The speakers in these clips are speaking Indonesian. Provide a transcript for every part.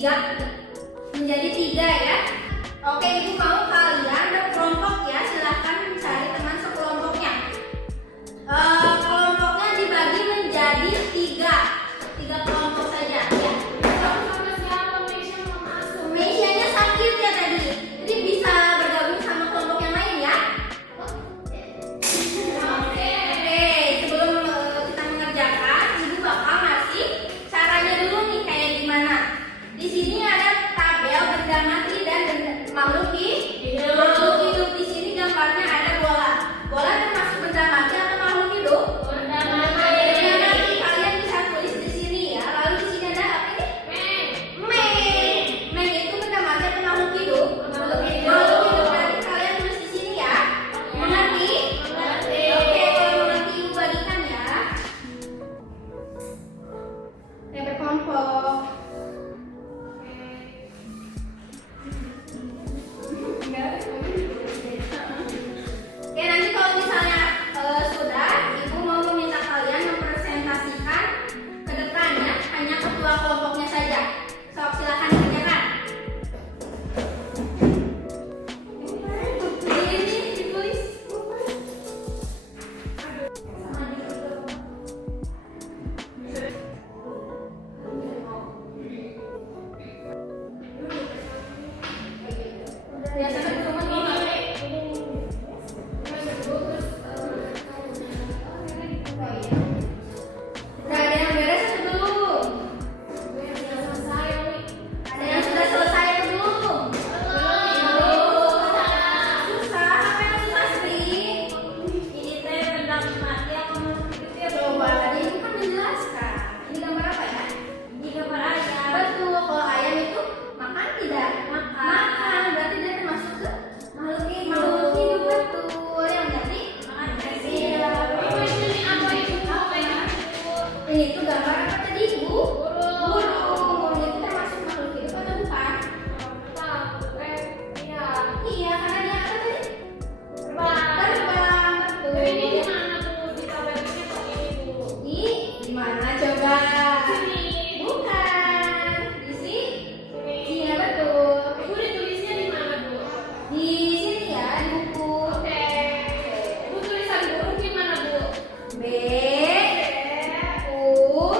tiga menjadi 3 ya. Oke, ibu mau kalian berkelompok ya, silahkan cari teman sekelompoknya. Kelompoknya dibagi menjadi 3 kelompok saja ya. Mesianya sakit ya tadi, jadi bisa bergabung sama kelompok yang lain ya. Oke, sebelum kita mengerjakan, ibu bakal ngasih caranya dulu nih kayak gimana. Di sini ada tabel benda mati dan makhluk hidup. Di sini gambarnya ada bola. Bola termasuk benda mati atau makhluk hidup? Benda mati. Kalian bisa tulis di sini ya. Lalu di sini ada apa ini? Meng itu benda mati atau makhluk hidup? Makhluk hidup. Nanti kalian tulis di sini ya. Mengerti? Oke, kalau mengerti ibu bagikan ya. Berkelompok. Oke, nanti kalau misalnya sudah, ibu mau meminta kalian mempresentasikan ke depannya hanya ketua kelompoknya saja. Sok, silakan kerjakan. Ini ditulis. Biasanya teman udah ada yang beres atau belum? Ada yang sudah selesai atau belum? Susah, apa yang susah sih? Ini teh benda mati apa makhluk hidup ya? Coba tadi itu kan menjelaskan. Ini gambar apa ya? Ini gambar ayam. Betul, kalau ayam itu makan tidak? Makan, berarti dia termasuk ke makhluk hidup, betul. Yang berarti makan ini tuh gambar apa tadi, Bu? Burung. Itu termasuk makhluk hidup atau bukan? Iya, karena dia apa tadi? Terbang, betul. Di mana coba? Bukan. Di sini? Iya, betul. Di sini ya, di buku. B U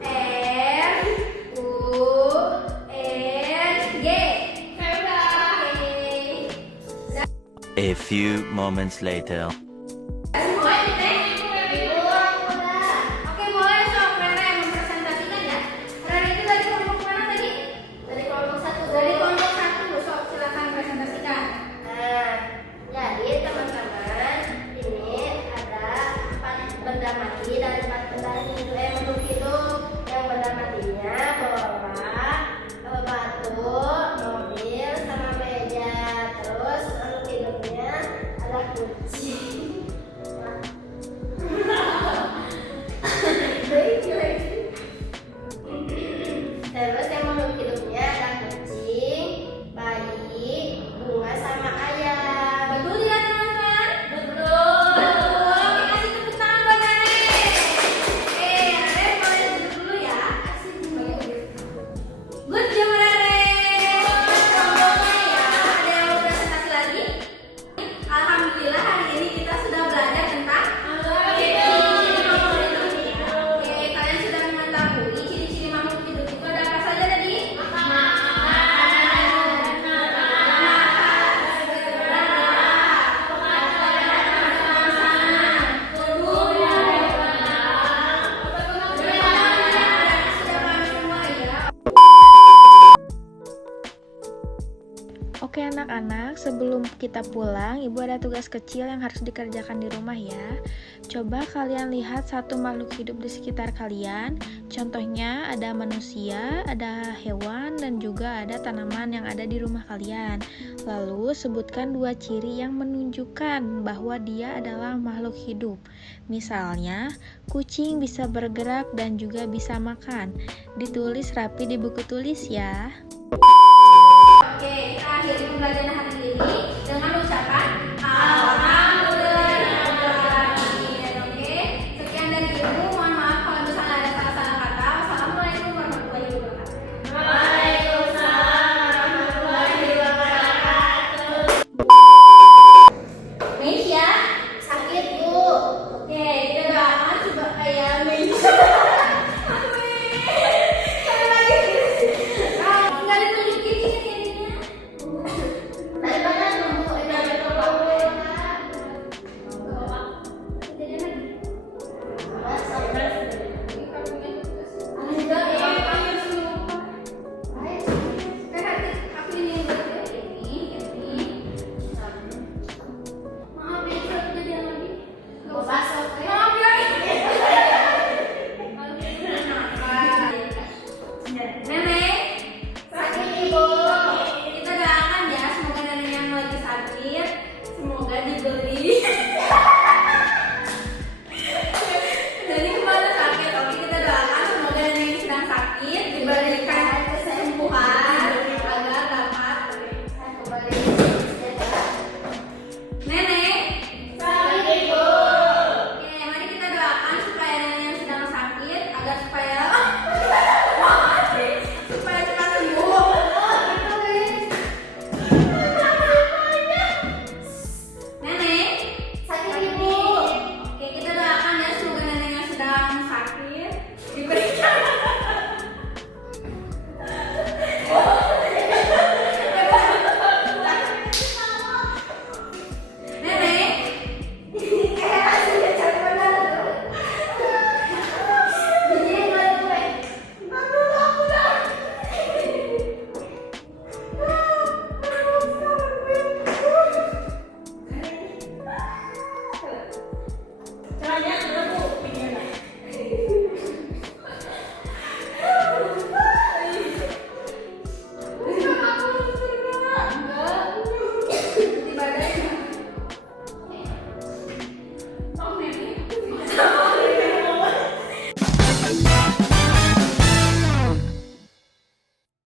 R U N G. A few moments later. Semua ini teh? Udah. Oke, boleh sok Rere mempresentasikan ya. Rere itu dari kelompok mana tadi? Dari kelompok 1. Dari kelompok 1, sok silakan presentasikan. Jadi teman-teman, ini ada 4 benda mati dan 4 benda hidup makhluk hidup. Yang benda matinya bola, batu, mobil, sama meja. Terus makhluk hidupnya ada kucing. Terus yang makhluk hidupnya ada kucing, bayi, bunga, sama ayam. Betul tidak teman-teman? Betul. Oke, kasih tepuk tangan buat Rere. Oke, Rere boleh duduk dulu ya. Good job Rere. Contohnya ya, ada yang mau presentasi lagi? Alhamdulillah hari ini kita sudah belajar tentang ciri-ciri makhluk hidup. Oke, kalian sudah mengetahui ciri-ciri makhluk hidup itu ada apa saja tadi? Oke anak-anak, sebelum kita pulang, ibu ada tugas kecil yang harus dikerjakan di rumah ya. Coba kalian lihat satu makhluk hidup di sekitar kalian. Contohnya ada manusia, ada hewan, dan juga ada tanaman yang ada di rumah kalian. Lalu sebutkan 2 ciri yang menunjukkan bahwa dia adalah makhluk hidup. Misalnya, kucing bisa bergerak dan juga bisa makan. Ditulis rapi di buku tulis ya. Oke, kita akhiri pembelajaran hari ini dengan